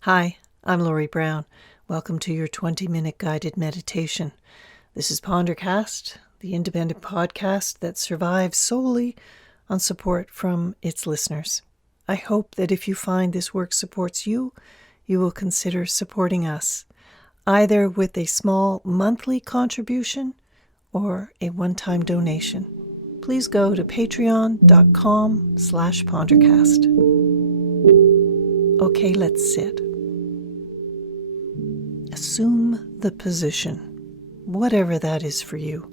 Hi, I'm Lori Brown. Welcome to your 20-minute guided meditation. This is Pondercast, the independent podcast that survives solely on support from its listeners. I hope that if you find this work supports you, you will consider supporting us, either with a small monthly contribution or a one-time donation. Please go to patreon.com/pondercast. Okay, let's sit. Assume the position, whatever that is for you.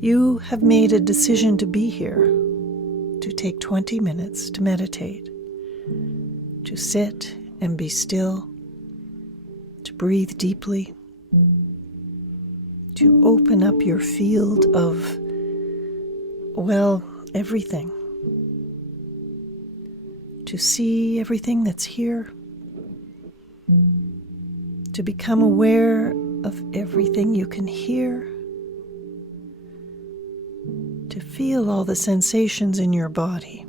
You have made a decision to be here, to take 20 minutes to meditate, to sit and be still, to breathe deeply, to open up your field of, everything, to see everything that's here, to become aware of everything you can hear, to feel all the sensations in your body,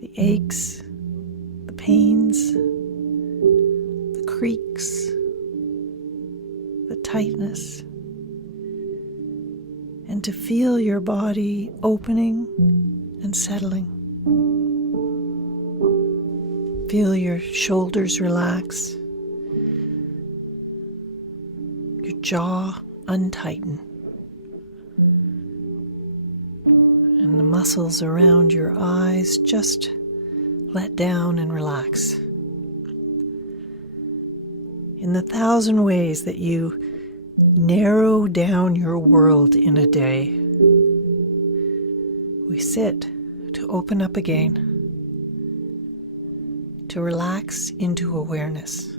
the aches, the pains, the creaks, the tightness, and to feel your body opening and settling. Feel your shoulders relax, your jaw untighten, and the muscles around your eyes just let down and relax. In the 1,000 ways that you narrow down your world in a day, we sit to open up again, to relax into awareness.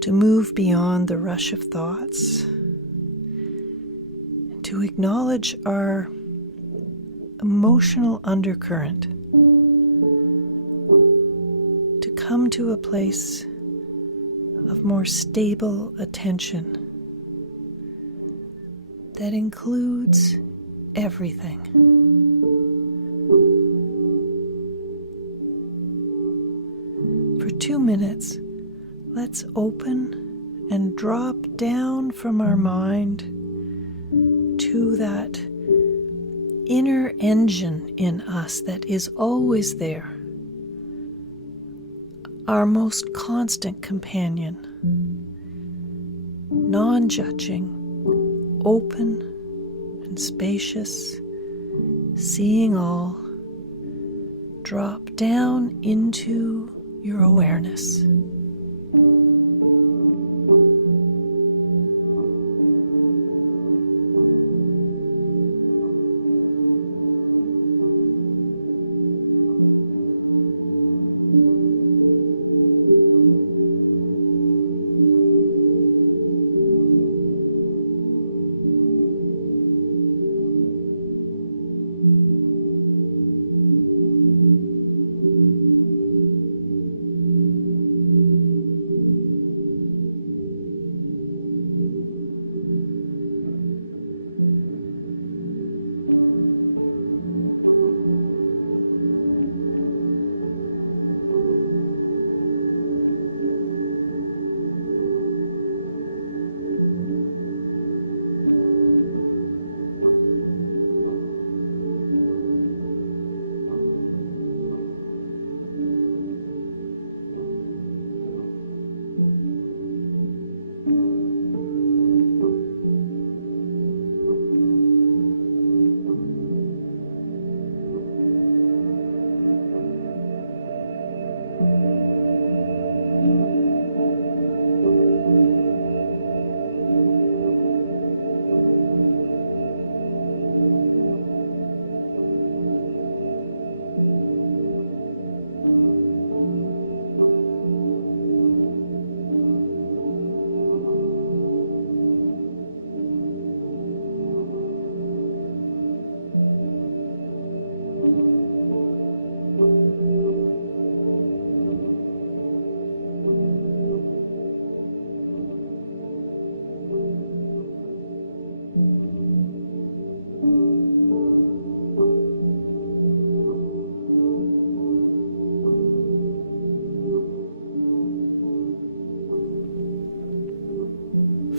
To move beyond the rush of thoughts, and to acknowledge our emotional undercurrent, to come to a place of more stable attention that includes everything. For 2 minutes, let's open and drop down from our mind to that inner engine in us that is always there, our most constant companion, non-judging, open and spacious, seeing all. Drop down into your awareness.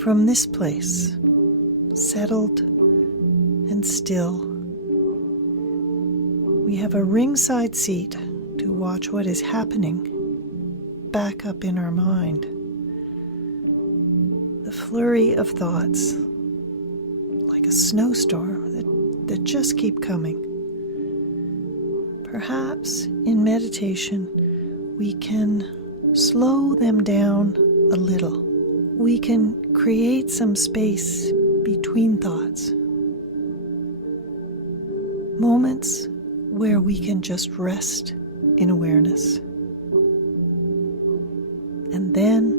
from this place, settled and still, we have a ringside seat to watch what is happening back up in our mind. The flurry of thoughts, like a snowstorm that just keep coming. Perhaps in meditation we can slow them down a little. We can create some space between thoughts. Moments where we can just rest in awareness. And then,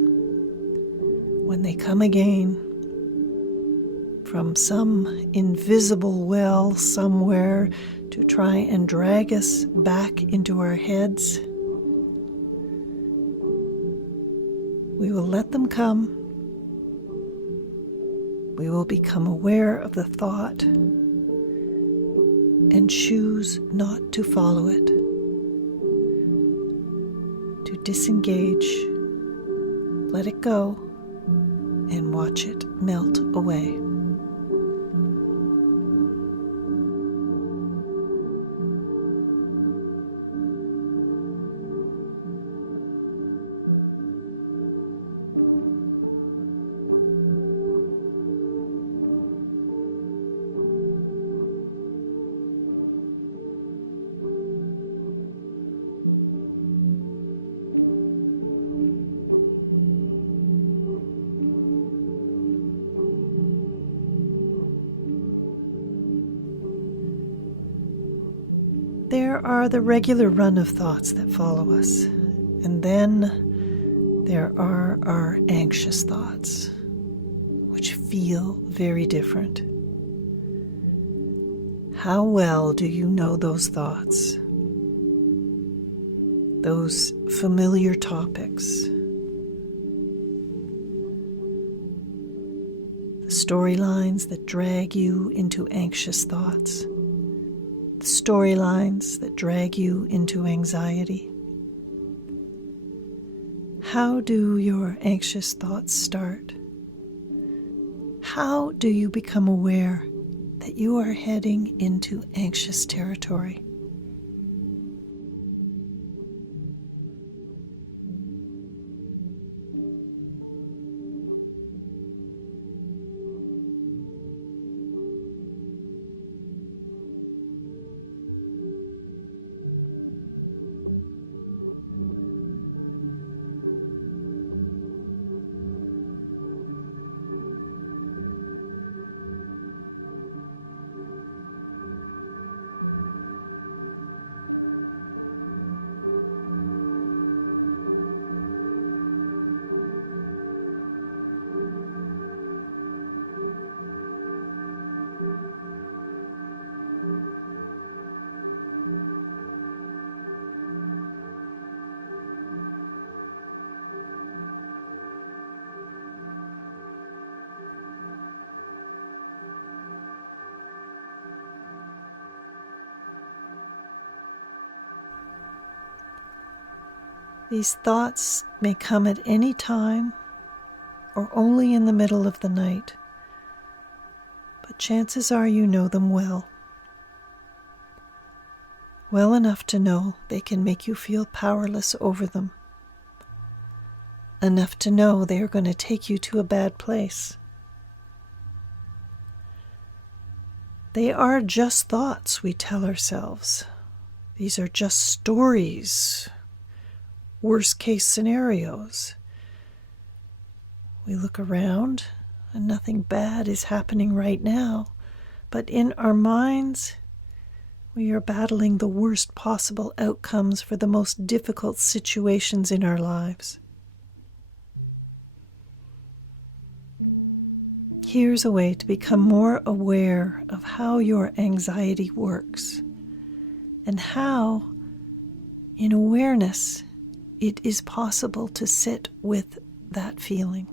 when they come again from some invisible well somewhere to try and drag us back into our heads, we will let them come. We will become aware of the thought and choose not to follow it, to disengage, let it go, and watch it melt away. There are the regular run of thoughts that follow us, and then there are our anxious thoughts, which feel very different. How well do you know those thoughts? Those familiar topics? The storylines that drag you into anxious thoughts? The storylines that drag you into anxiety? How do your anxious thoughts start? How do you become aware that you are heading into anxious territory? These thoughts may come at any time or only in the middle of the night, but chances are you know them well. Well enough to know they can make you feel powerless over them. Enough to know they are going to take you to a bad place. They are just thoughts, we tell ourselves. These are just stories, worst case scenarios. We look around and nothing bad is happening right now, but in our minds, we are battling the worst possible outcomes for the most difficult situations in our lives. Here's a way to become more aware of how your anxiety works and how, in awareness, it is possible to sit with that feeling.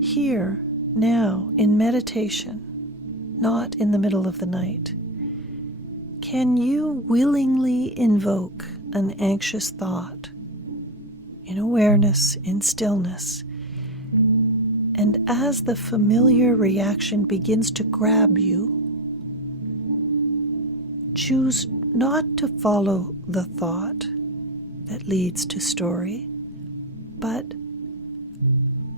Here, now, in meditation, not in the middle of the night, can you willingly invoke an anxious thought in awareness, in stillness. And as the familiar reaction begins to grab you, choose not to follow the thought that leads to story, but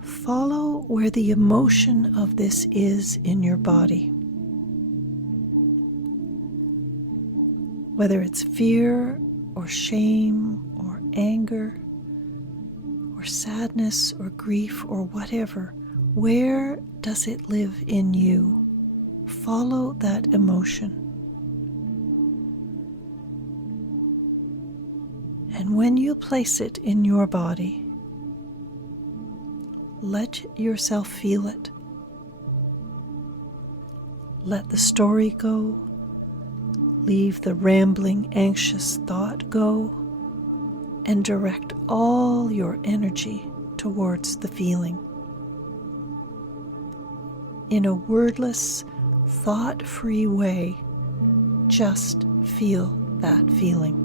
follow where the emotion of this is in your body. Whether it's fear or shame or anger or sadness or grief or whatever, where does it live in you? Follow that emotion. And when you place it in your body, let yourself feel it. Let the story go. Leave the rambling, anxious thought go, and direct all your energy towards the feeling. In a wordless, thought-free way, just feel that feeling.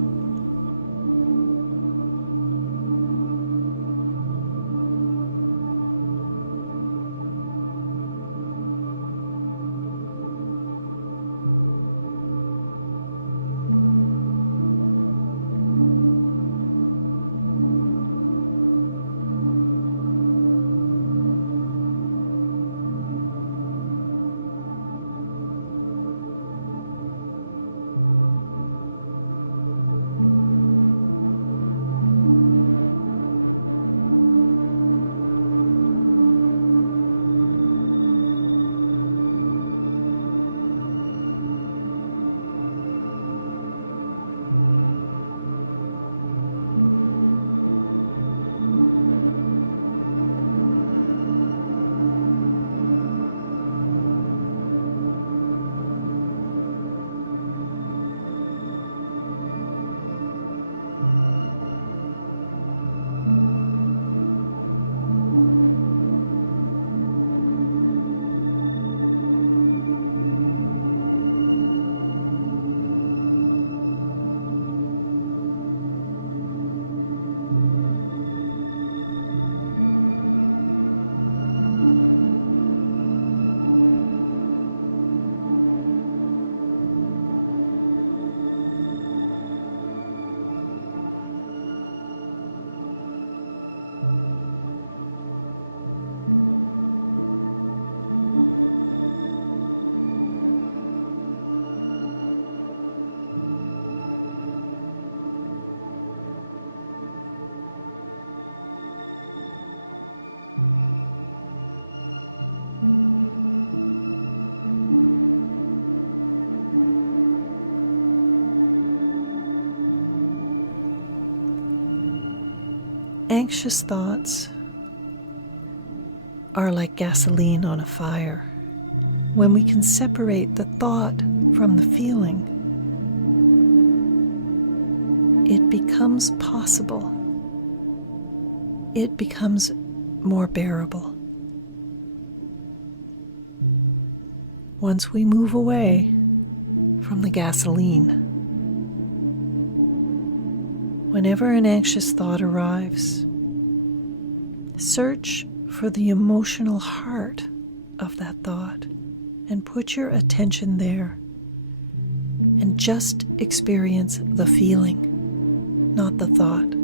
Anxious thoughts are like gasoline on a fire. When we can separate the thought from the feeling, it becomes possible. It becomes more bearable. Once we move away from the gasoline, whenever an anxious thought arrives, search for the emotional heart of that thought and put your attention there and just experience the feeling, not the thought.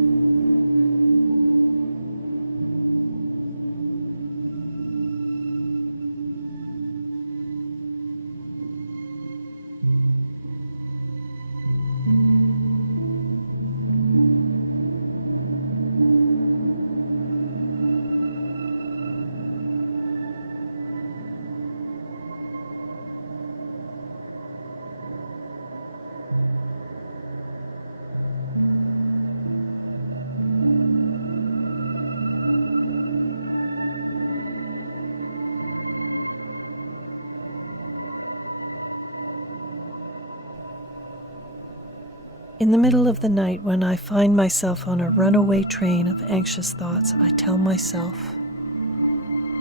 In the middle of the night, when I find myself on a runaway train of anxious thoughts, I tell myself,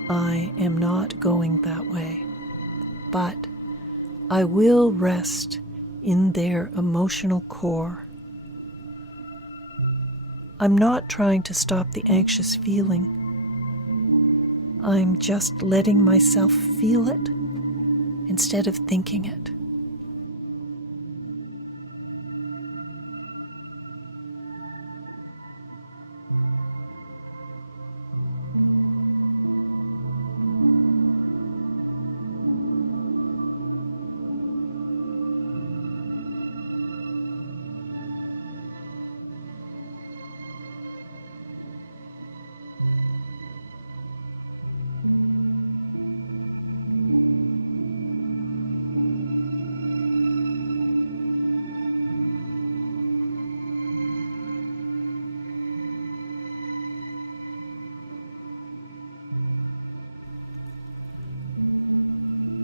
I am not going that way, but I will rest in their emotional core. I'm not trying to stop the anxious feeling. I'm just letting myself feel it instead of thinking it.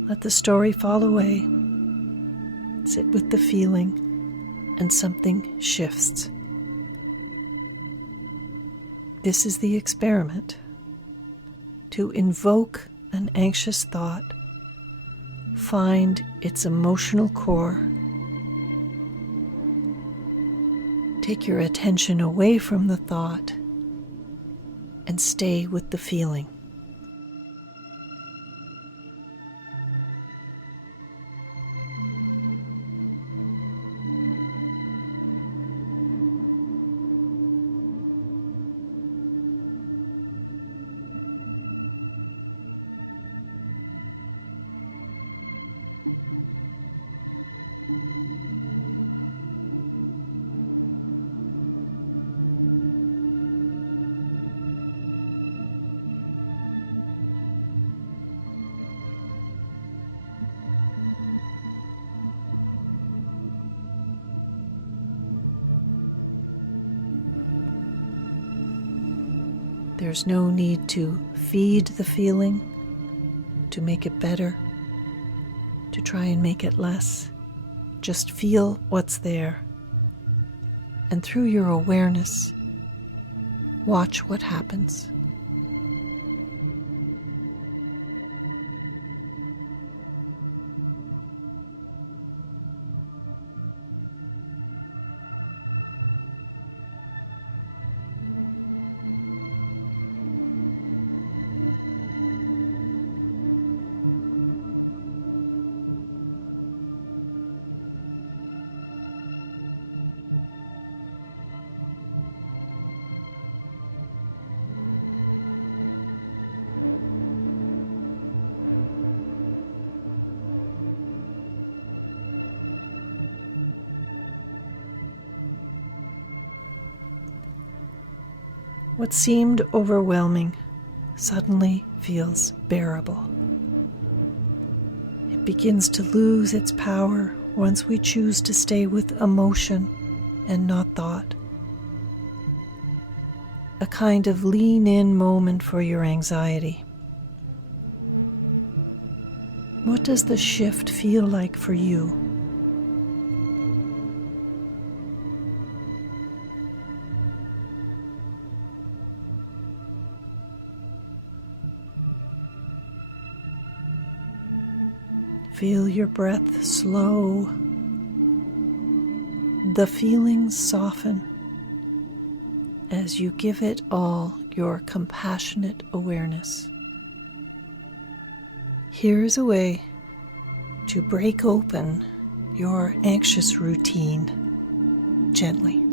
Let the story fall away. Sit with the feeling, and something shifts. This is the experiment. To invoke an anxious thought, find its emotional core, take your attention away from the thought, and stay with the feeling. There's no need to feed the feeling, to make it better, to try and make it less. Just feel what's there. And through your awareness, watch what happens. What seemed overwhelming suddenly feels bearable. It begins to lose its power once we choose to stay with emotion and not thought. A kind of lean-in moment for your anxiety. What does the shift feel like for you? Feel your breath slow. The feelings soften as you give it all your compassionate awareness. Here's a way to break open your anxious routine gently.